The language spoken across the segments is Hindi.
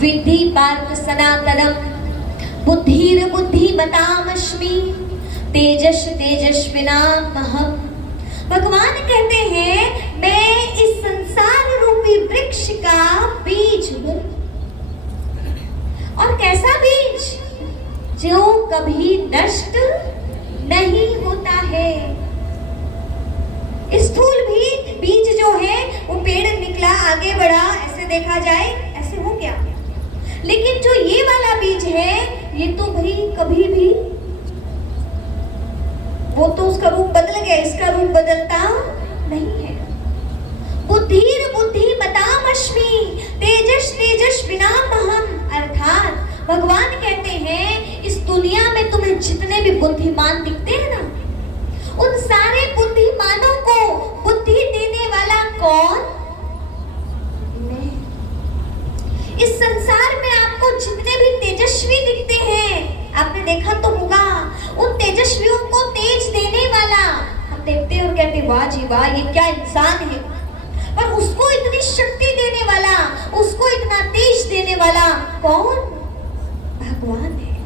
विद्धि पार्थ सनातनम बुद्धिर बुद्धिमतामस्मि तेजस तेजस्विनामहम्। भगवान कहते हैं मैं इस संसार रूपी वृक्ष का बीज हूं। और कैसा बीज? जो कभी नष्ट नहीं होता है। स्थूल भी बीज जो है वो पेड़ निकला, आगे बढ़ा, ऐसे देखा जाए ऐसे हो गया। लेकिन जो ये वाला बीज है ये तो भाई कभी भी, वो तो उसका रूप बदल गया, इसका रूप बदलता नहीं है। बुद्धिर बुद्धिमतामस्मि तेजस तेजस्विनामहम्। अर्थात भगवान कहते हैं इस दुनिया में तुम्हें जितने भी बुद्धिमान दिखते हैं ना, उन सारे बुद्धिमानों को बुद्धि देने वाला कौन? मैं। इस संसार में आपको जितने भी तेजस्वी दिखते हैं, आपने देखा तो होगा, उन तेजस्वियों को तेज देने वाला, हम देखते हैं और कहते वाह जी वाह ये क्या इंसान है, पर उसको इतनी शक्ति देने वाला, उसको इतना तेज देने वाला कौन? भगवान है।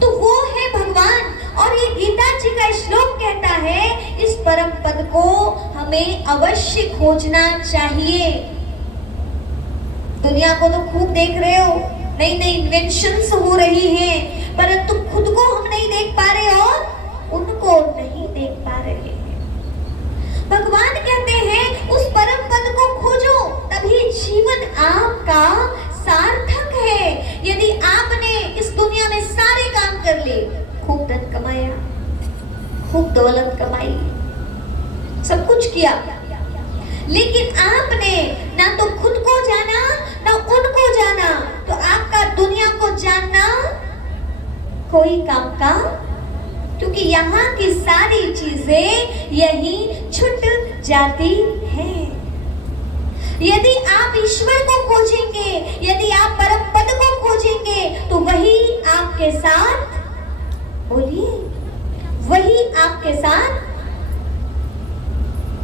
तो वो है भगवान। और ये गीता जी का श्लोक कहता है इस परम पद को हमें अवश्य खोजना चाहिए। दुनिया को तो खूब देख रहे हो, नई नई इन्वेंशंस हो रही हैं, परंतु खुद को हम नहीं देख पा रहे और उनको नहीं देख पा रहे हैं। भगवान कहते हैं उस परम पद को खोजो, तभी जीवन आपका सार्थक है। यदि आपने इस दुनिया में सारे काम कर लिए, खूब धन कमाया, खूब दौलत कमाई, सब कुछ किया, लेकिन आपने ना तो खुद को जाना ना उनको जाना, तो आपका दुनिया को जानना कोई काम का, क्योंकि यहाँ की सारी चीजें यही छूट जाती हैं। यदि आप ईश्वर को खोजेंगे, यदि आप परम पद को खोजेंगे, तो वही आपके साथ, बोलिए, वही आपके साथ,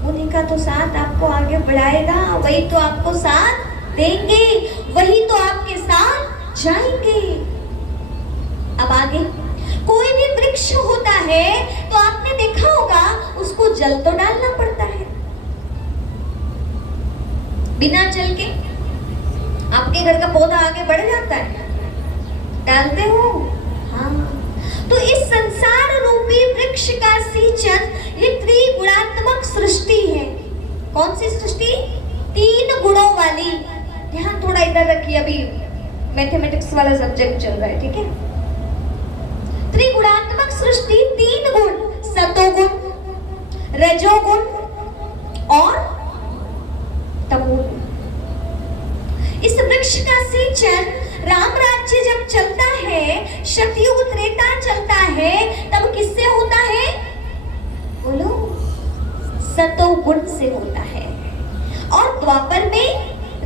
उन्हीं का तो साथ आपको आगे बढ़ाएगा, वही तो आपको साथ देंगे, वही तो आपके साथ जाएंगे। अब आगे कोई भी वृक्ष होता है तो आपने देखा होगा उसको जल तो डालना पड़ता है। बिना जल के आपके घर का पौधा आगे बढ़ जाता है? डालते हो? हाँ। तो इस संसार रूपी वृक्ष का सिंचन ये त्रिगुणात्मक सृष्टि है। कौन सी सृष्टि? 3 गुणों वाली। ध्यान थोड़ा इधर रखिए, अभी मैथमेटिक्स वाला सब्जेक्ट चल रहा है, ठीक है? त्रिगुणात्मक सृष्टि, 3 गुण, सतोगुण, रजोगुण और तमोगुण। इस वृक्ष का सिंचन राम राज्य जब चलता है, सतयुग त्रेता चलता है, तब किससे होता है? बोलो, सतोगुण से होता है। और द्वापर में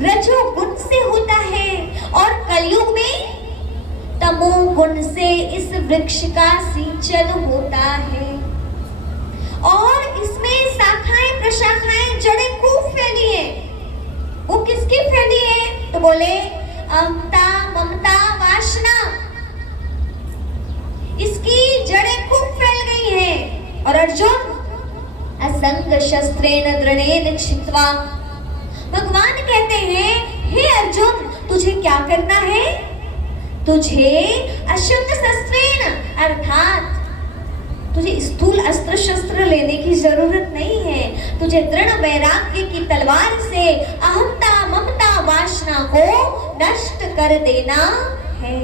रजोगुण से होता है, और कलयुग में तमोगुण से इस वृक्ष का सिंचन होता है। और इसमें शाखाएं प्रशाखाएं जड़ें खूब फैली है। वो किसकी फैली है? तो बोले अहंता ममता वासना, इसकी जड़ें खूब फैल गई हैं। और अर्जुन असंग शस्त्रेण दृढ़ेन छित्त्वा, भगवान कहते हैं हे अर्जुन तुझे क्या करना है? तुझे असंग शस्त्रेण, अर्थात तुझे स्थूल अस्त्र शस्त्र लेने की जरूरत नहीं है। तुझे दृढ़ वैराग्य की तलवार से अहंता ममता वासना को नष्ट कर देना है।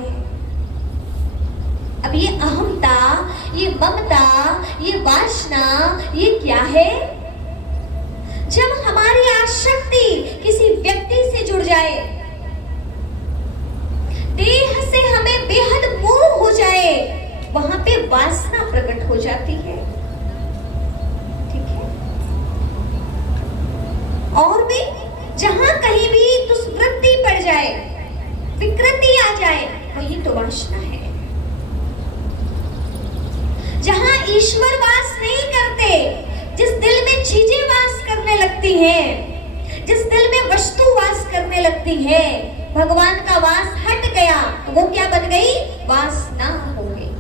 अब ये अहंता, ये ममता, ये वासना, ये क्या है? जब हमारी आसक्ति किसी व्यक्ति से जुड़ जाए, देह से हमें बेहद मोह हो जाए, वहां पे वासना प्रकट हो जाती है, ठीक है? और भी जहां कहीं भी दुष्वृत्ति पड़ जाए, विकृति आ जाए, वही तो वासना है। जहां ईश्वर वास नहीं करते, जिस दिल में चीजें वास करने लगती हैं, जिस दिल में वस्तु वास करने लगती है, भगवान का वास हट गया तो वो क्या बन गई? वासना हो गई।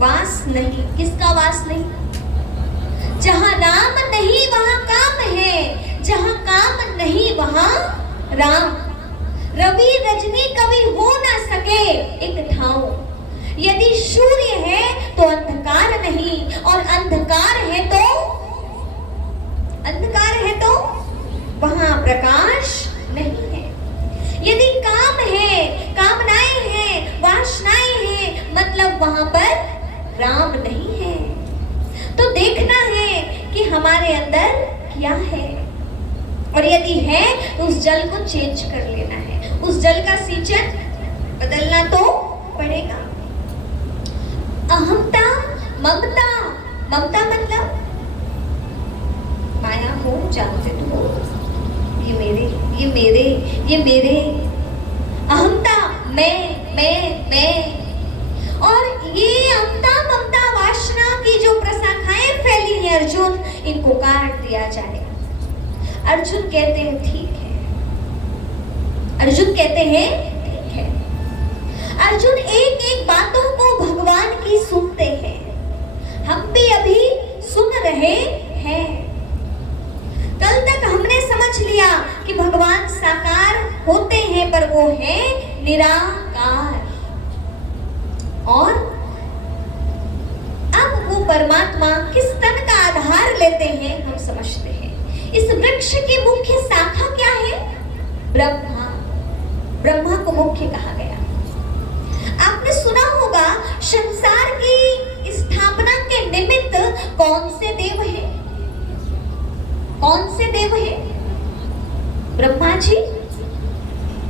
वास नहीं, किसका वास नहीं? जहां राम नहीं वहां काम है, जहां काम नहीं वहां राम। रवि रजनी कभी हो ना सके एक ठाव, यदि सूर्य है तो अंधकार नहीं, और अंधकार है तो वहां प्रकाश नहीं है। यदि काम है, कामनाएं हैं, वासनाएं हैं, मतलब वहां पर राम नहीं है। तो देखना है कि हमारे अंदर क्या है, और यदि है तो उस जल को चेंज कर लेना है, उस जल का सिंचन बदलना तो पड़ेगा। अहमता, ममता, ममता मतलब माया हो, जानते तो हो, ये मेरे, ये मेरे, ये मेरे। अहमता, मैं, और ये अहमता ममता वासना की जो प्रशाखाएं फैली हैं अर्जुन, इनको काट दिया जाए। अर्जुन कहते हैं ठीक है, अर्जुन कहते हैं ठीक है। अर्जुन एक एक बातों को भगवान की सुनते हैं, हम भी अभी सुन रहे हैं। कल तक हमने समझ लिया कि भगवान साकार होते हैं पर वो है निराकार, और अब वो परमात्मा किस तन का आधार लेते हैं हम समझते हैं। इस वृक्ष की मुख्य शाखा क्या है? ब्रह्मा। ब्रह्मा को मुख्य कहा गया। आपने सुना होगा संसार की स्थापना के निमित्त कौन से देव हैं? कौन से देव हैं? ब्रह्मा जी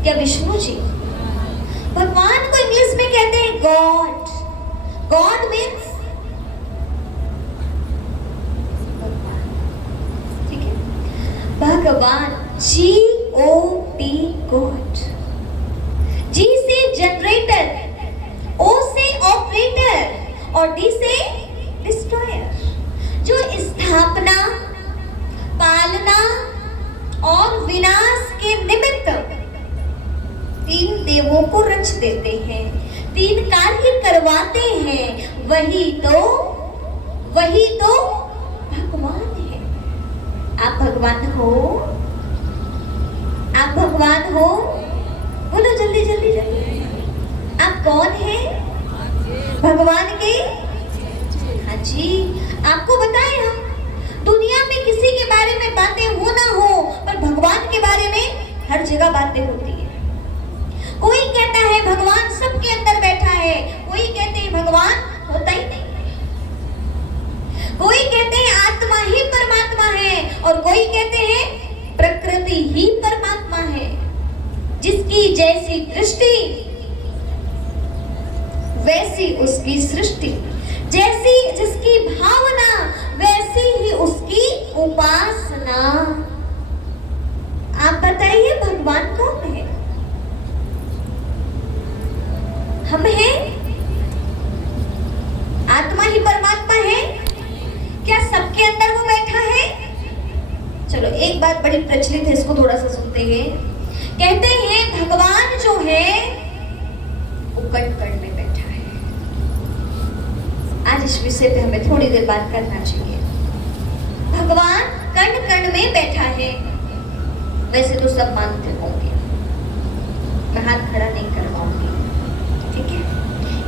या विष्णु जी? भगवान को इंग्लिश में कहते हैं गॉड। गॉड मीन्स भगवान, ठीक है? भगवान, G-O-D, गॉड। G से जनरेटर, O से ऑपरेटर और D से डिस्ट्रॉयर। जो स्थापना, पालना और विनाश के निमित्त तीन देवों को रच देते हैं, तीन कार्य करवाते हैं, वही तो भगवान है। आप भगवान हो? आप भगवान हो? बोलो जल्दी जल्दी जल्दी। आप कौन है? भगवान के? हाँ जी, आपको बताएं हम, दुनिया में किसी के बारे में बातें हो ना हो, पर भगवान के बारे में हर जगह बातें होती है। कोई कहता है भगवान सबके अंदर बैठा है, कोई कहते हैं भगवान होता ही नहीं है, कोई कहते हैं आत्मा ही परमात्मा है, और कोई कहते हैं प्रकृति ही परमात्मा है। जिसकी जैसी दृष्टि वैसी उसकी सृष्टि, जैसी जिसकी भावना वैसी ही उसकी उपासना। आप बताइए भगवान कौन है? हम हैं? आत्मा ही परमात्मा है? क्या सबके अंदर वो बैठा है? चलो एक बात बड़ी प्रचलित है, इसको थोड़ा सा सुनते हैं। कहते हैं भगवान जो है वो कण कण में बैठा है। आज इस विषय पे हमें थोड़ी देर बात करना चाहिए। भगवान कण कण में बैठा है, वैसे तो सब मानते होंगे, मैं हाथ खड़ा नहीं कर पाऊंगी, ठीक है?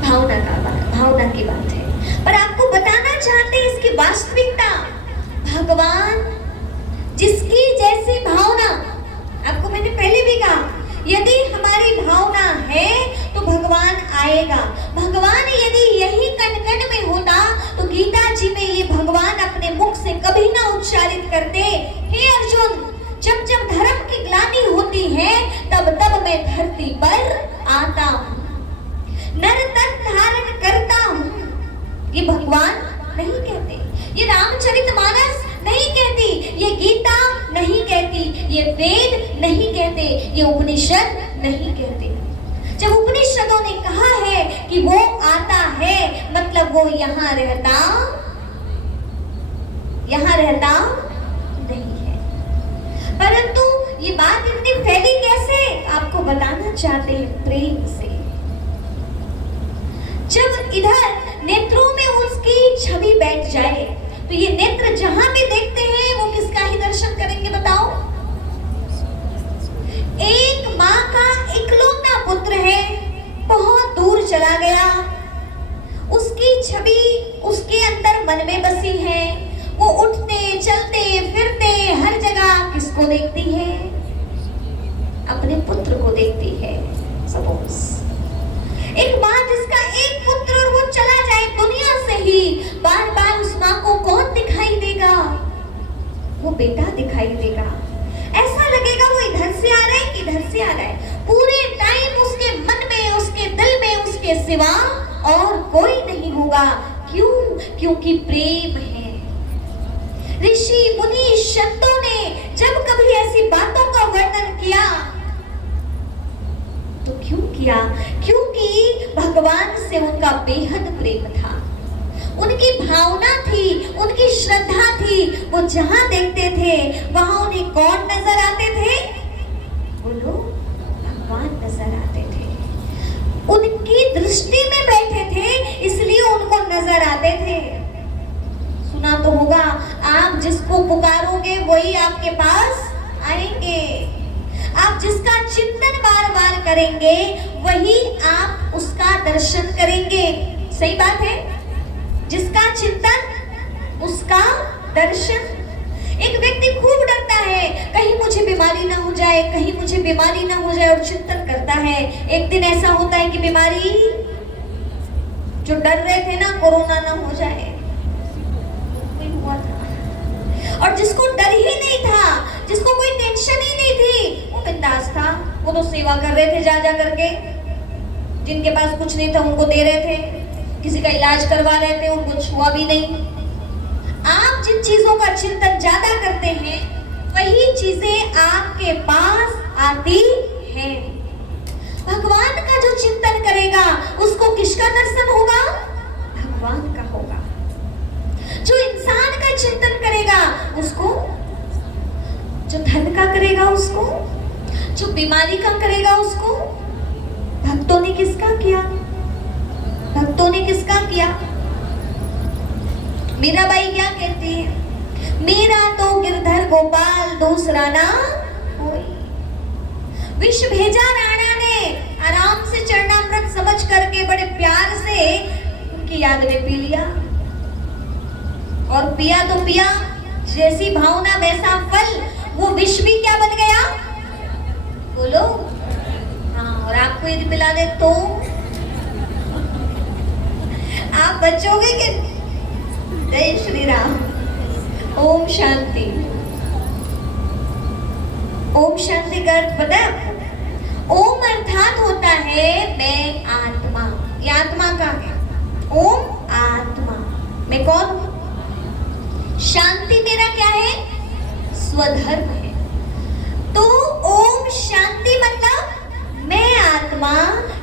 भावना की बात है, पर आपको बताना चाहते हैं इसकी वास्तविकता। भगवान जिसकी जैसी भावना, आपको मैंने पहले भी कहा, यदि हमारी भावना है तो भगवान आएगा। भगवान यदि यही कण कण में होता तो गीता जी में ये भगवान अपने मुख से कभी ना उच्चारित करते, हे अर्जुन, जब जब धर्म की ग्लानि होती है तब तब मैं धरती पर आता हूँ, नर तन धारण करता हूँ। ये भगवान नहीं कहते, ये रामचरितमानस नहीं कहती, ये गीता नहीं कहती, ये वेद नहीं कहते, ये उपनिषद नहीं कहते। जब उपनिषदों ने कहा है कि वो आता है, मतलब वो यहाँ रहता नहीं है। परंतु ये बात इतनी फैली कैसे? आप चाहते हैं प्रेम से। जब इधर नेत्रों में उसकी छवि बैठ जाए तो ये नेत्र जहां भी देखते हैं वो किसका ही दर्शन करेंगे बताओ? एक माँ का इकलौता पुत्र है, बहुत दूर चला गया, उसकी छवि उसके अंदर मन में बसी है। वो उठते चलते फिरते हर जगह किसको देखती है? अपने पुत्र को देखती है। सपोज एक माँ जिसका एक पुत्र और वो चला जाए दुनिया से ही, बार बार उस माँ को कौन दिखाई देगा? वो बेटा दिखाई देगा। ऐसा लगेगा वो इधर से आ रहा है कि इधर से आ रहा है। पूरे टाइम उसके मन में, उसके दिल में उसके सिवा और कोई नहीं होगा। क्यों? क्योंकि प्रेम है। ऋषि मुनि संतों ने जब कभी ऐसी बातों का वर्णन किया तो क्यों किया? क्योंकि भगवान से उनका बेहद प्रेम था, उनकी भावना थी, उनकी श्रद्धा थी। वो जहां देखते थे वहां उन्हें कौन नजर आते थे? बोलो, भगवान नजर आते थे। उनकी दृष्टि में बैठे थे इसलिए उनको नजर आते थे। सुना तो होगा, आप जिसको पुकारोगे वही आपके पास आएंगे। आप जिसका चिंतन बार बार करेंगे वही आप उसका दर्शन करेंगे। सही बात है? जिसका चिंतन उसका दर्शन। एक व्यक्ति खूब डरता है कहीं मुझे बीमारी ना हो जाए, कहीं मुझे बीमारी ना हो जाए, और चिंतन करता है। एक दिन ऐसा होता है कि बीमारी, जो डर रहे थे ना कोरोना ना हो जाए, हुआ था। और जिसको डर ही नहीं था, जिसको कोई टेंशन ही नहीं थी, वो बिंदास था। वो तो सेवा कर रहे थे जा जा करके, जिनके पास कुछ नहीं था उनको दे रहे थे, किसी का इलाज करवा रहे थे, उनको छुआ भी नहीं। आप जिन चीजों का चिंतन ज्यादा करते हैं वही चीजें आपके पास आती हैं। भगवान का जो चिंतन करेगा उसको किसका दर्शन होगा? भगवान का होगा। जो इंसान का चिंतन करेगा उसको, जो धन का करेगा उसको, जो बीमारी का करेगा उसको। भक्तों ने किसका किया? भक्तों ने किसका किया? मीराबाई क्या कहती है? मेरा तो गिरधर गोपाल दूसरा ना कोई। विष भेजा राणा ने, आराम से चरणामृत समझ करके बड़े प्यार से उनकी याद में पी लिया, और पिया तो पिया, जैसी भावना वैसा फल। वो विष भी क्या बन गया? बोलो। हाँ, और आपको यदि पिला दे तो आप बचोगे कि? जय श्री राम। ओम शांति। ओम शांति का अर्थ पता है? ओम अर्थात होता है मैं आत्मा। ये आत्मा का है। ओम आत्मा, मैं कौन हूं? शांति मेरा क्या है? स्वधर्म है। तो ओम शांति मतलब मैं आत्मा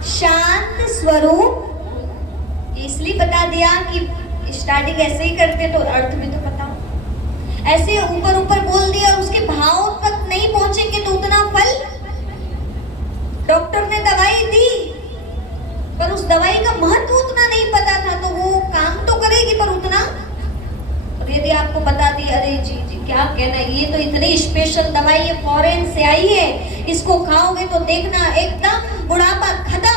शांत स्वरूप। इसलिए बता दिया कि स्टार्टिंग ऐसे ही करते तो अर्थ भी तो पता हो। ऐसे ऊपर ऊपर बोल दिया और उसके भाव तक नहीं पहुंचेंगे तो उतना फल। डॉक्टर ने दवाई दी पर उस दवाई का महत्व उतना नहीं पता था, तो वो काम तो करेगी पर उतना। और यदि आपको बता दी, अरे जी जी क्या कहना, ये तो इतनी स्पेशल दवाई है, फॉरेन से आई है, इसको खाओगे तो देखना एकदम बुढ़ापा खत्म,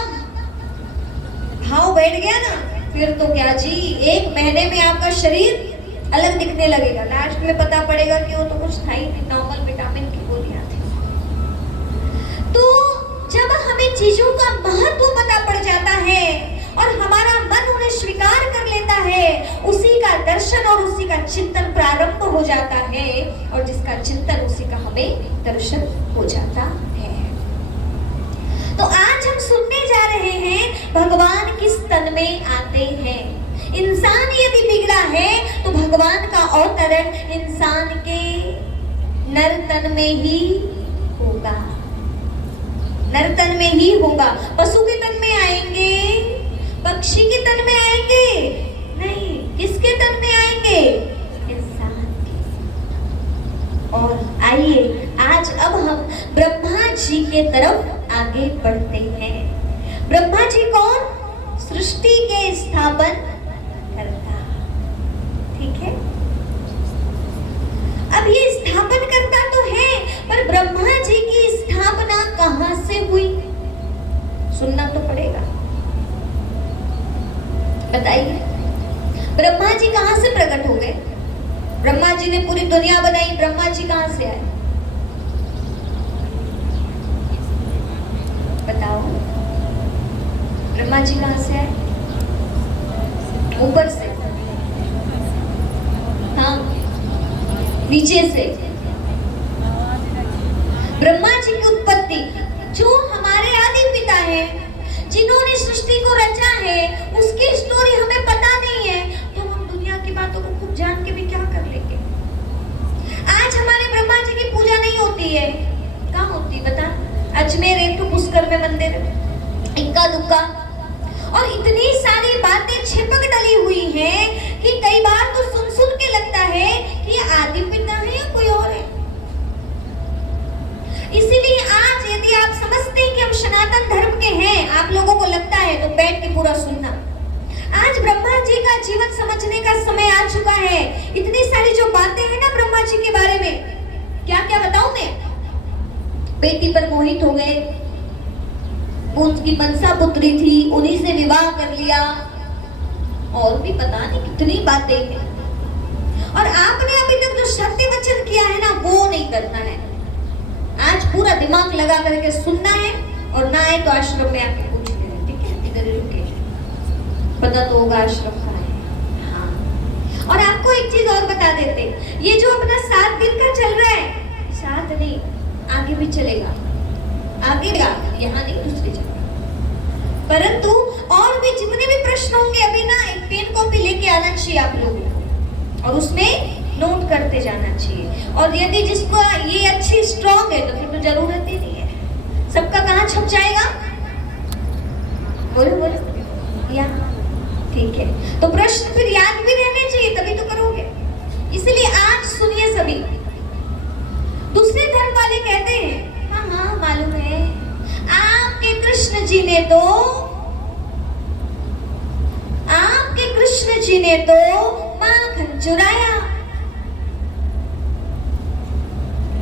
भाव बैठ गया ना, फिर तो क्या जी, 1 महीने में आपका शरीर अलग दिखने लगेगा। लास्ट में पता पड़ेगा कि वो तो कुछ था ही नहीं, नॉर्मल विटामिन की गोलियां थी। तो जब हमें चीजों का महत्व पता पड़ जाता है और हमारा मन उन्हें स्वीकार कर लेता है, उसी का दर्शन और उसी का चिंतन प्रारंभ हो जाता है, और जिसका चिंतन उसी का हमें दर्शन हो जाता है। तो आज हम सुनने जा रहे हैं भगवान किस तन में आते हैं। इंसान यदि बिगड़ा है तो भगवान का अवतरण इंसान के नर तन में ही होगा, नर तन में ही होगा। पशु के तन में आएंगे, पक्षी के तन में आएंगे नहीं, किसके तन में आएंगे? इंसान के। और आइए आज अब हम ब्रह्मा जी के तरफ आगे बढ़ते हैं। ब्रह्मा जी कौन? सृष्टि के स्थापन करता। ठीक है, अब ये स्थापन करता तो है, पर ब्रह्मा जी की स्थापना कहां से हुई? सुनना तो पड़ेगा। बताइए, ब्रह्मा जी कहां से प्रकट हो गए? ब्रह्मा जी ने पूरी दुनिया बनाई, ब्रह्मा जी कहां से आए? बताओ, ब्रह्मा जी कहां से आए? ऊपर से? हाँ, नीचे से? ब्रह्मा जी की उत्पत्ति, जो हमारे आदि पिता हैं, जिन्होंने सृष्टि को रचा है, उसकी स्टोरी हमें पता नहीं है, तो हम दुनिया की बातों को खुद जान के भी क्या कर लेंगे? आज हमारे ब्रह्मा जी की पूजा नहीं होती है। कहाँ होती बता? अजमेर एक तो पुष्कर में मंदिर, इक्का दुक्का, और इतनी सारी बातें छिपक डली हुई हैं कि कई बार तो सुन सुन के लगता है कि ये आदि पिता है या कोई और है। इसीलिए आज यदि आप समझते हैं कि हम सनातन धर्म के हैं, आप लोगों को लगता है, तो बैठ के पूरा सुनना। आज ब्रह्मा जी का जीवन समझने का समय आ चुका है। इतनी सारी जो बातें हैं ना ब्रह्मा जी के बारे में, क्या क्या बताऊं मैं? बेटी पर मोहित हो गए, उनकी मनसा पुत्री थी, उन्हीं से विवाह कर लिया, और भी पता नहीं कितनी बातें हैं। और आपने अभी तक जो सत्य वचन किया है ना, वो नहीं करना है। आज पूरा दिमाग लगा करके सुनना है, और ना आए तो आश्रम में आके पूछ लेना, ठीक है? इधर रुके, पता तो होगा आश्रम का है। हाँ, और आपको एक चीज और बता देते, ये जो अपना 7 दिन का चल रहा है, 7 नहीं, आगे भी चलेगा, आगे यहाँ नहीं, दूसरी जगह। परंतु और भी जितने भी प्रश्न होंगे, अभी ना एक पेन कॉपी लेके आना चाहिए आप लोगों को, और उसमें नोट करते जाना चाहिए। और यदि जिसको ये अच्छी स्ट्रॉन्ग है, तो फिर तो जरूरत ही नहीं है। सबका कहाँ छप जाएगा? बोलो बोलो, यहाँ। ठीक है, तो प्रश्न फिर याद भी रहने चाहिए, तभी तो करोगे। इसलिए आज सुनिए सभी। दूसरे धर्म वाले कहते हैं, हाँ हाँ मालूम है, आपके कृष्ण जी ने तो माखन चुराया।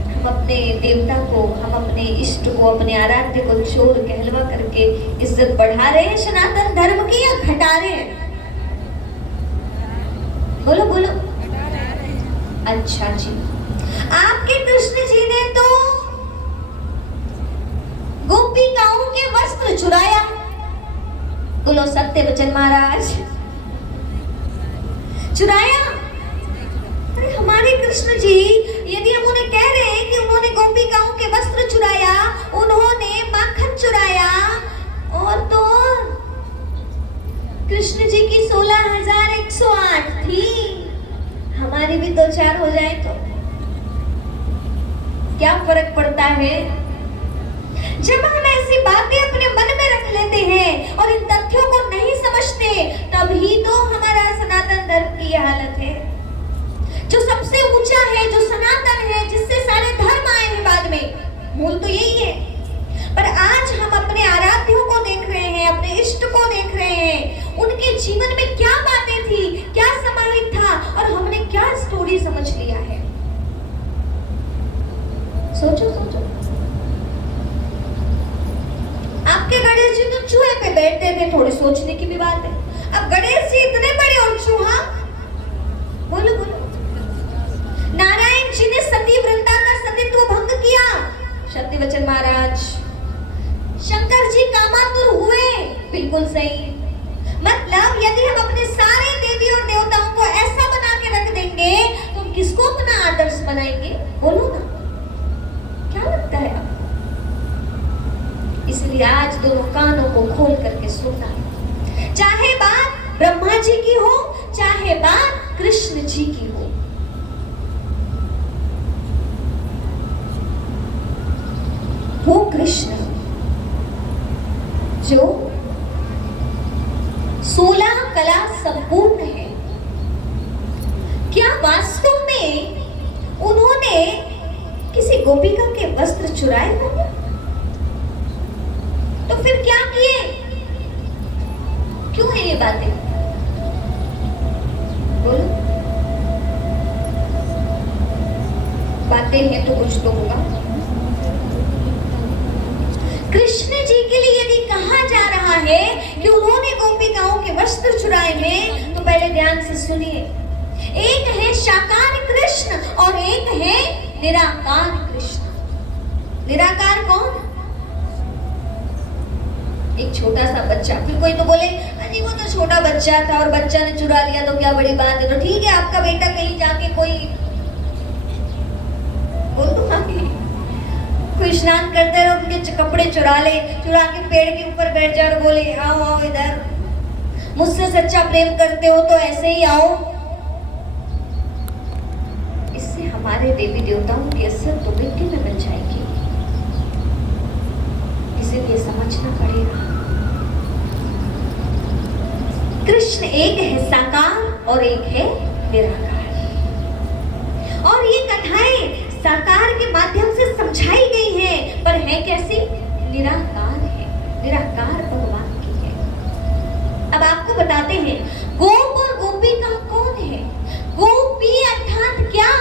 हम अपने देवता को, हम अपने इष्ट को, अपने आराध्य को चोर कहलवा करके इज्जत बढ़ा रहे हैं सनातन धर्म की, या घटा रहे हैं? बोलो बोलो। अच्छा जी, आपके कृष्ण जी ने तो गोपिकाओं के वस्त्र चुराया। बोलो सत्य वचन महाराज, चुराया? अरे हमारे कृष्ण जी, यदि हम उन्हें कह रहे हैं कि उन्होंने गोपिकाओं के वस्त्र चुराया, उन्होंने माखन चुराया, और तो कृष्ण जी की 16,108 थी, हमारी भी 2-4 हो जाए तो क्या फर्क पड़ता है? जब हम ऐसी बातें अपने मन में रख लेते हैं और इन तथ्यों को नहीं समझते, तभी तो हमारा सनातन धर्म की हालत है। जो सबसे ऊंचा है, जो सनातन है, जिससे सारे धर्म आए हैं बाद में, मूल तो यही है। पर आज हम अपने आराध्यों को देख रहे हैं, अपने इष्ट को देख रहे हैं, उनके जीवन में क्या बातें थी, क्या समाहित था, और हमने क्या स्टोरी समझ लिया है। सोचो सोचो, आपके गणेश जी तो चूहे पे बैठते थे, थोड़ी सोचने की भी बात है। अब गणेश जी इतने बड़े और चूहा, बोलो बोलो। नारायण जी ने सती वृंदा का सतीत्व भंग किया, सत्य वचन महाराज। शंकर जी कामातुर हुए, बिल्कुल सही। मतलब यदि हम अपने सारे देवी और देवताओं को ऐसा बना के रख देंगे, तो किसको अपना आदर्श बनाएंगे? बोलो ना, क्या लगता है आपको? इसलिए आज दोनों कानों को खोल करके सुनना है, चाहे बात ब्रह्मा जी की हो, चाहे बात कृष्ण जी की हो। वो कृष्ण जो 16 कला संपूर्ण है, क्या वास्तव में उन्होंने किसी गोपिका के वस्त्र चुराए होंगे? तो फिर क्या किए? क्यों है ये बातें? बोलो। बातें हैं तो कुछ तो होगा। कृष्ण जी के लिए यदि कहा जा रहा है कि उन्होंने गोपिकाओं के वस्त्र चुराए हैं, तो पहले ध्यान से सुनिए। एक है साकार कृष्ण और एक है निराकार कृष्ण। निराकार कौन? एक छोटा सा बच्चा। फिर कोई तो बोले अरे वो तो छोटा बच्चा था और बच्चा ने चुरा लिया तो क्या बड़ी बात है। तो ठीक है, आपका बेटा कहीं जाके कोई बोल दो ना, कोई स्नान करते रहो, उनके कपड़े चुरा ले, चुरा के पेड़ के ऊपर बैठ जाओ और बोले आओ आओ इधर, मुझसे सच्चा प्रेम करते हो तो ऐसे ही आओ। इससे हमारे देवी देवताओं की असर तो मिट्टी में मिल जाएगी। इसीलिए समझना पड़ेगा। कृष्ण एक है साकार और एक है निराकार। और ये कथाएं साकार के माध्यम से समझाई गई हैं, पर है कैसी? निराकार है, निराकार भगवान की है। अब आपको बताते हैं गोप और गोपी का कौन है। गोपी अर्थात क्या?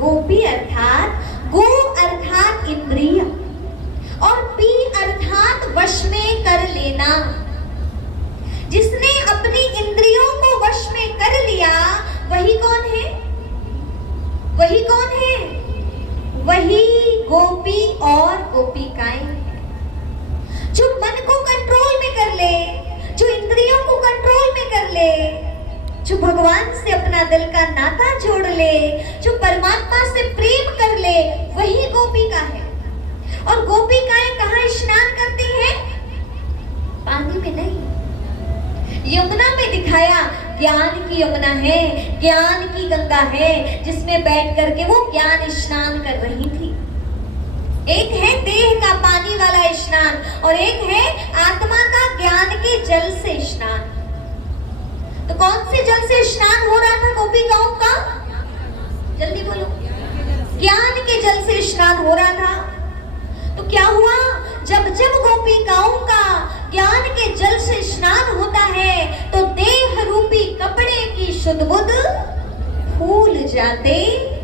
गोपी अर्थात गो अर्थात इंद्रिय और पी अर्थात वश में कर लेना। जिसने अपनी इंद्रियों को वश में कर लिया वही कौन है? वही कौन है? वही गोपी और गोपिकाएं हैं। जो मन को कंट्रोल में कर ले, जो इंद्रियों को कंट्रोल में कर ले, जो भगवान से अपना दिल का नाता जोड़ ले, जो परमात्मा से प्रेम कर ले, वही गोपिका है। और गोपिकाएं कहाँ स्नान करती हैं? पानी में नहीं, यमुना में दिखाया। ज्ञान की यमुना है, ज्ञान की गंगा है, जिसमें बैठ करके वो ज्ञान स्नान कर रही थी। एक है देह का पानी वाला स्नान और एक है आत्मा का ज्ञान के जल से स्नान। तो कौन से जल से स्नान हो रहा था गोपिकाओं का? जल्दी बोलो। ज्ञान के जल से स्नान हो रहा था। तो क्या हुआ? जब जब गोपिकाओं का ज्ञान के जल से स्नान होता है तो देह रूपी कपड़े की शुद्ध बुद्ध भूल जाते हैं।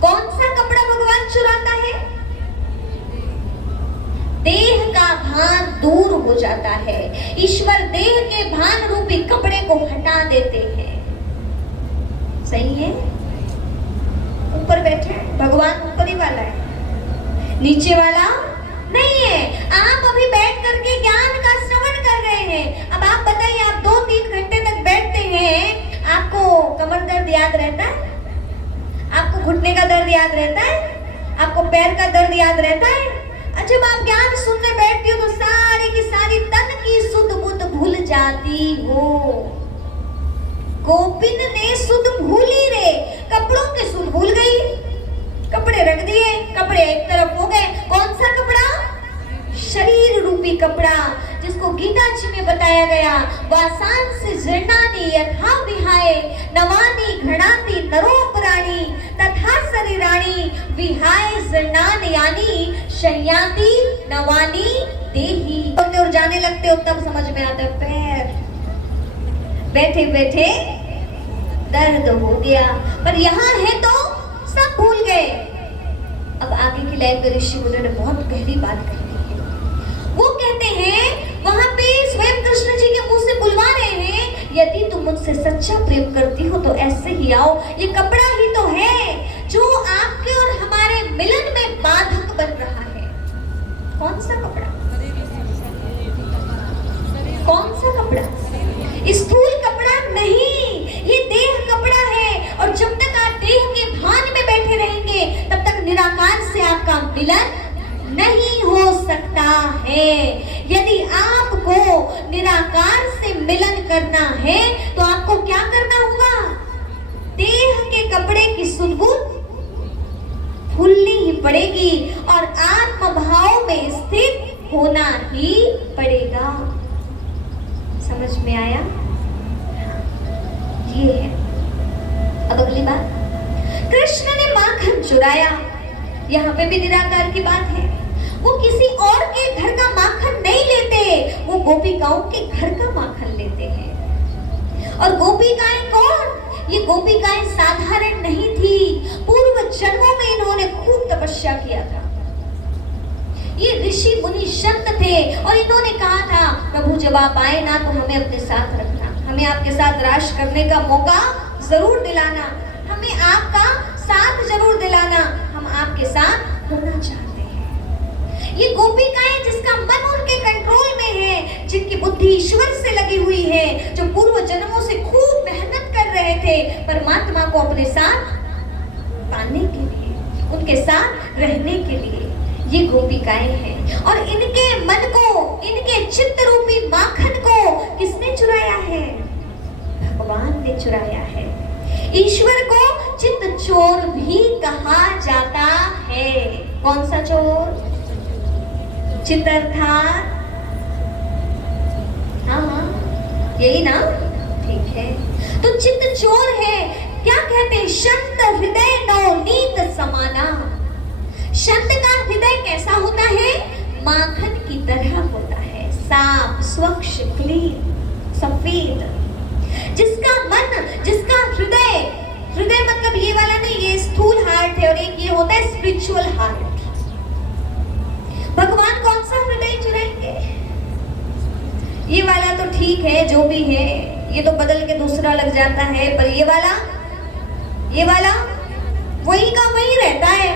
कौन सा कपड़ा भगवान चुराता है? देह का भान दूर हो जाता है। ईश्वर देह के भान रूपी कपड़े को हटा देते हैं। सही है? ऊपर बैठे भगवान, ऊपर ही वाला है, नीचे वाला नहीं है। आप अभी बैठ करके ज्ञान का श्रवण कर रहे हैं। अब आप बताइए, आप 2-3 घंटे तक बैठते हैं, आपको कमर दर्द याद रहता है? आपको घुटने का दर्द याद रहता है? आपको पैर का दर्द याद रहता है? जब आप ज्ञान सुनने बैठती हो तो सारी की सारी तन की सुध बुध भूल जाती हो। गोपिन ने सुध भूली रे, कपड़ों की सुध भूल गई। कपड़े रख दिए, कपड़े एक तरफ हो गए। कौन सा कपड़ा? शरीर रूपी कपड़ा, जिसको गीता जी में बताया गया, वासान से जीर्णानि यथा विहाय नवानि घृणाति नरोपराणि तथा शरीराणि विहाय जीर्णानि यानि शय्याति नवानि देहि। और जाने लगते हो तब समझ में आता है पैर बैठे बैठे दर्द हो गया। पर यहाँ है तो सब भूल गए। अब आगे की लाइन में ऋषि मुनि ने बहुत गहरी बात कही है। वो कहते हैं, वहां पे स्वयं कृष्ण जी के मुंह से बुलवा रहे हैं, यदि तुम मुझसे सच्चा प्रेम करती हो तो ऐसे ही आओ। ये कपड़ा ही तो है जो आपके और हमारे मिलन में बाधक बन रहा है। कौन सा कपड़ा? कौन सा कपड़ा? स्थूल कपड़ा नहीं, ये देह कपड़ा है। और जब तक आप देह के भान में बैठे रहेंगे तब तक निराकार से आपका मिलन नहीं हो सकता है। यदि आपको निराकार से मिलन करना है तो आपको क्या करना होगा? देह के कपड़े की सुध-बुध भूलनी ही पड़ेगी और आत्म भाव में स्थित होना ही पड़ेगा। समझ में आया? ये है। अब अगली बात, कृष्ण ने माखन चुराया। यहाँ पे भी निराकार की बात है। वो किसी और के घर का गोपिकाओं के घर का माखन लेते हैं। और गोपिकाएं कौन? ये गोपिकाएं साधारण नहीं थी। पूर्व जन्मों में इन्होंने खूब तपस्या किया था। ये ऋषि मुनि संत थे और इन्होंने कहा था, प्रभु जब आप आए ना तो हमें अपने साथ रखना, हमें आपके साथ राज करने का मौका जरूर दिलाना, हमें आपका साथ जरूर दिलाना, हम आपके साथ होना चाहते हैं। ये गोपिकाएं जिसका मन उनके कंट्रोल में है, जिनकी बुद्धि ईश्वर से लगी हुई है, जो पूर्व जन्मों से खूब मेहनत कर रहे थे परमात्मा को अपने साथ पाने के लिए, उनके साथ रहने के लिए, ये गोपिकाएं हैं। और इनके मन को, इनके चित्त रूपी माखन को किसने चुराया है? भगवान ने चुराया है। ईश्वर को चित्त चोर भी कहा जाता है। कौन सा चोर? चित्तरथार। हाँ, यही ना? ठीक है, तो चित्त चोर है। क्या कहते हैं? शंत हृदय नवनीत समाना। शंत का हृदय कैसा होता है? माखन की तरह होता है, साफ, स्वच्छ, क्लीन, सफेद। जिसका मन, जिसका हृदय, हृदय मतलब ये वाला नहीं, ये स्थूल हार्ट है और एक ये होता है स्पिरिचुअल हार्ट। भगवान कौन सा हृदय चुराएंगे? ये वाला तो ठीक है, जो भी है, ये तो बदल के दूसरा लग जाता है, पर ये वाला वही का वही रहता है।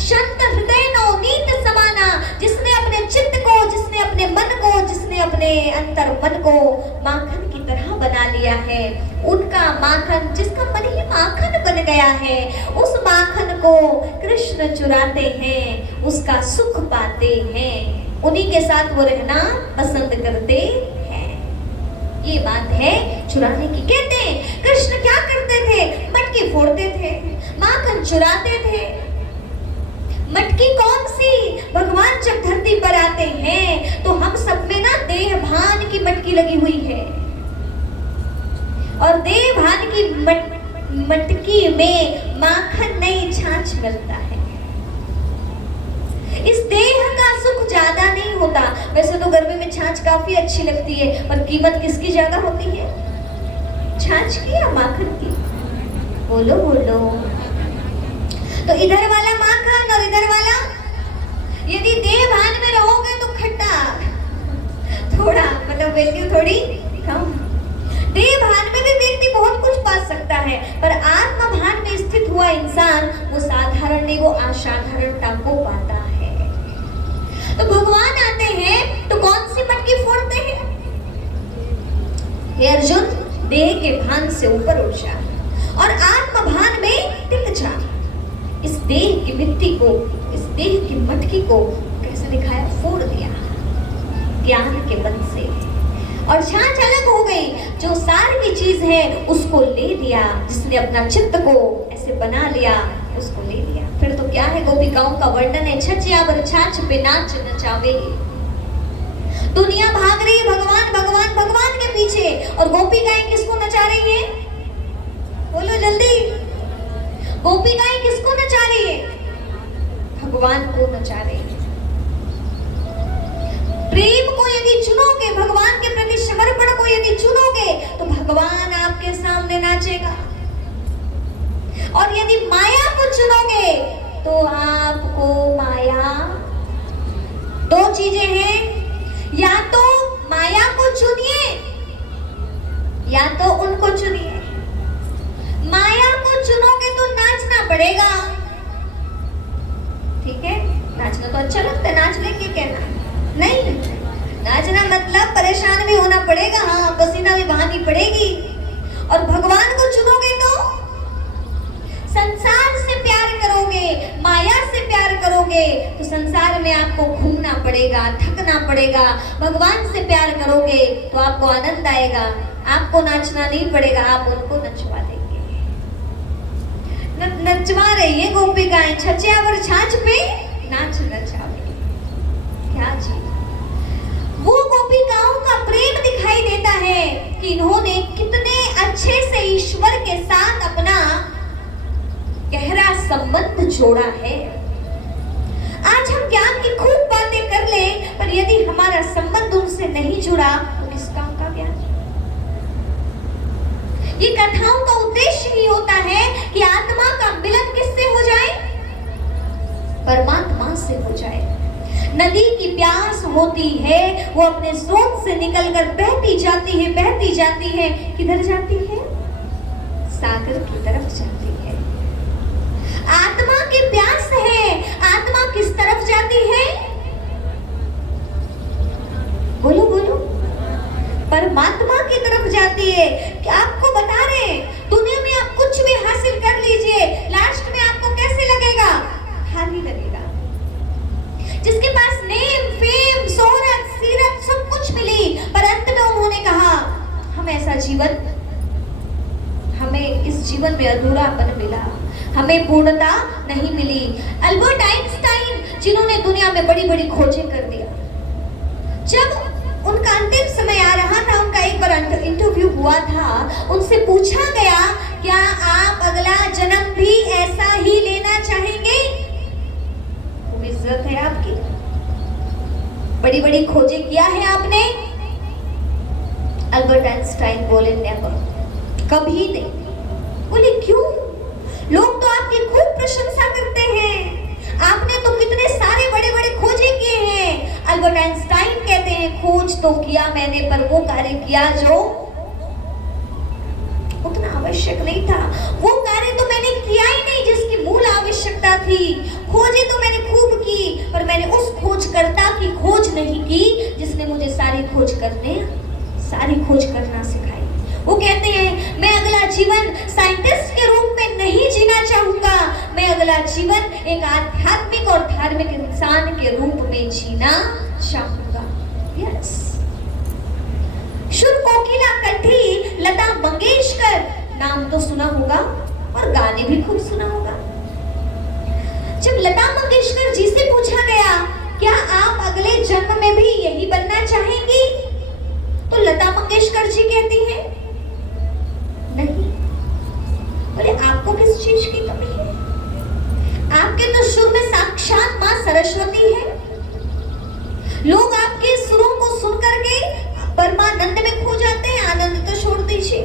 शंत हृदय नवनीत समाना। जिसने अपने चित्त को, जिसने अपने मन को, जिसने अपने अंतर मन को माखन की तरह बना लिया है, उनका माखन, जिसका मन ही माखन बन गया है, उस माखन को कृष्ण चुराते हैं, उसका सुख पाते हैं, उन्हीं के साथ वो रहना पसंद करते हैं। ये बात है चुराने की। कहते हैं कृष्ण क्या करते थे? मटकी फोड़ते थे, माखन चुराते थे। मटकी कौन सी? भगवान जब धरती पर आते हैं तो हम सब में ना देह भान की मटकी लगी हुई है, और देह भान की मटकी में माखन नहीं, छाछ मिलता है। इस देह का सुख ज्यादा नहीं होता। वैसे तो गर्मी में छाछ काफी अच्छी लगती है, पर कीमत किसकी ज्यादा होती है? छाछ की या माखन की? बोलो बोलो। तो इधर वाला माखन और इधर वाला, यदि देह भान में रहोगे तो खट्टा, थोड़ा मतलब वैल्यू थोड़ी कम। देह भान में भी व्यक्ति बहुत कुछ पा सकता है, पर आत्म भान में स्थित हुआ इंसान वो साधारण नहीं, वो असाधारणता को पाता है। तो भगवान आते हैं तो कौन सी मटकी फोड़ते हैं? हे अर्जुन, देह के भान से ऊपर उठ जा और आत्म भान में टिक जा। इस देह की मिट्टी को, इस देह की मटकी को कैसे दिखाया? फोड़ दिया ज्ञान के बल से, और छाछ अलग हो गई। जो सार की चीज है उसको ले लिया, जिसने अपना चित्त को ऐसे बना लिया, उसको ले लिया। फिर तो क्या है? गोपिकाओं का वर्णन है, छचिया बर छाछ पे नाच नचावे। दुनिया भाग रही है भगवान भगवान भगवान के पीछे, और गोपिकाएं किसको नचा रही है? बोलो जल्दी। गोपिकाएं किसको नचा रही है? भगवान को नचा रही है। प्रेम को यदि चुनोगे, भगवान के प्रति समर्पण को यदि चुनोगे, तो भगवान आपके सामने नाचेगा। और यदि माया को चुनोगे तो आपको माया, दो चीजें हैं, या तो माया को चुनिए या तो उनको चुनिए। माया को चुनोगे तो नाचना पड़ेगा, ठीक है? नाचना तो अच्छा लगता है, नाच लेंगे कहना नहीं, नाचना मतलब परेशान भी होना पड़ेगा, हाँ, पसीना भी बहानी पड़ेगी। और भगवान को चुनोगे तो संसार से प्यार करोगे, माया से प्यार करोगे तो संसार में आपको घूमना पड़ेगा, थकना पड़ेगा। भगवान से प्यार करोगे तो आपको आनंद आएगा, आपको नाचना नहीं पड़ेगा, आप उनको नचवा देंगे। नचवा रही है गोपिकाएं, छचिया वर छाछ पे नाच नचावे। क्या चीज? वो गोपिकाओं का प्रेम दिखाई देता है कि इन्होंने कितने अच्छे से ईश्वर के साथ अपना गहरा संबंध जोड़ा है। आज हम ज्ञान की खूब बातें कर ले, पर यदि हमारा संबंध उनसे नहीं जुड़ा तो किस काम का ज्ञान। ये कथाओं का उद्देश्य ही होता है कि आत्मा का मिलन किससे हो जाए, परमात्मा से हो जाए। नदी की प्यास होती है, वो अपने स्रोत से निकलकर बहती जाती है, किधर जाती है, सागर की तरफ जाती है। आत्मा की प्यास है, आत्मा किस तरफ जाती है, बोलो बोलो, परमात्मा की तरफ जाती है। क्या आपको बता रहे हैं, दुनिया में आप कुछ भी हासिल कर लीजिए, लास्ट में आपको कैसे लगेगा, खाली लगेगा। जिसके पास नेम, फेम, शोहरत, सीरत सब कुछ मिली, पर अंत में उन्होंने कहा हम ऐसा जीवन, हमें इस जीवन में अधूरापन मिला, हमें पूर्णता नहीं मिली। अल्बर्ट आइंस्टाइन, जिन्होंने दुनिया में बड़ी बड़ी खोजें कर दिया, जब उनका अंतिम समय आ रहा था, उनका एक बार इंटरव्यू हुआ था, उनसे पूछा गया क्या आप अगला जन्म भी ऐसा ही लेना चाहेंगे, वो इज्जत है आपकी, बड़ी बड़ी खोजें किया है आपने। अल्बर्ट आइंस्टाइन बोले नेवर, कभी नहीं। बोले क्यों, लोग तो आपकी खूब प्रशंसा करते हैं, आपने तो कितने सारे बड़े बड़े खोजें किए हैं। अल्बर्ट आइंस्टाइन कहते हैं खोज तो किया मैंने, पर वो कार्य किया जो उतना आवश्यक नहीं था, वो कार्य तो मैंने किया ही नहीं जिसकी मूल आवश्यकता थी। खोजें तो मैंने खूब की, पर मैंने उस खोजकर्ता की खोज नहीं की जिसने मुझे सारी खोज करना सिखाई। वो कहते हैं मैं अगला जीवन साइंटिस्ट के रूप में नहीं जीना चाहूंगा, मैं अगला जीवन एक आध्यात्मिक और धार्मिक इंसान के रूप में जीना चाहूंगा। यस, शुभ कोकिला कंठी लता मंगेशकर, नाम तो सुना होगा और गाने भी खूब सुना होगा। जब लता मंगेशकर जी से पूछा गया क्या आप अगले जन्म में भी यही बनना चाहेंगी, तो लता मंगेशकर जी कहती हैं नहीं। बोले आपको किस चीज की कमी है, आपके तो सुर में साक्षात मां सरस्वती है, लोग आपके सुरों को सुन करके परमानंद में खो जाते हैं, आनंद तो छोड़ दीजिए।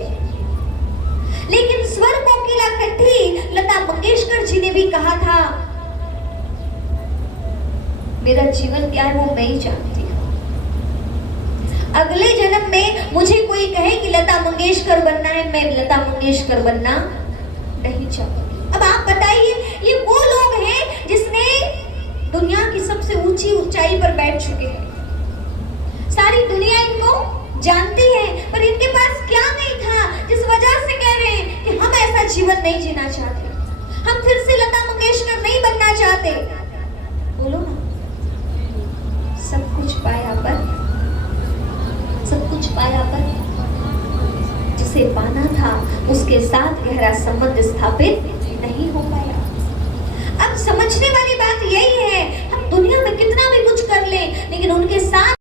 लेकिन स्वर कोकिला कंठी लता मंगेशकर जी ने भी कहा था मेरा जीवन क्या है वो मैं ही जानती हूँ, अगले जन्म में मुझे कोई कहे कि लता मंगेशकर बनना है, मैं लता मंगेशकर बनना नहीं चाहूंगी। अब आप बताइए, ये वो लोग हैं जिसने दुनिया की सबसे ऊंची ऊंचाई पर बैठ चुके हैं, सारी दुनिया इनको जानती है, पर इनके पास क्या नहीं था जिस वजह से कह रहे हैं कि हम ऐसा जीवन नहीं जीना चाहते, हम फिर से लता मंगेशकर नहीं बनना चाहते। बोलो ना, सब कुछ पाया पर जिसे पाना था उसके साथ गहरा संबंध स्थापित नहीं हो पाया। अब समझने वाली बात यही है, हम दुनिया में कितना भी कुछ कर लें, लेकिन उनके साथ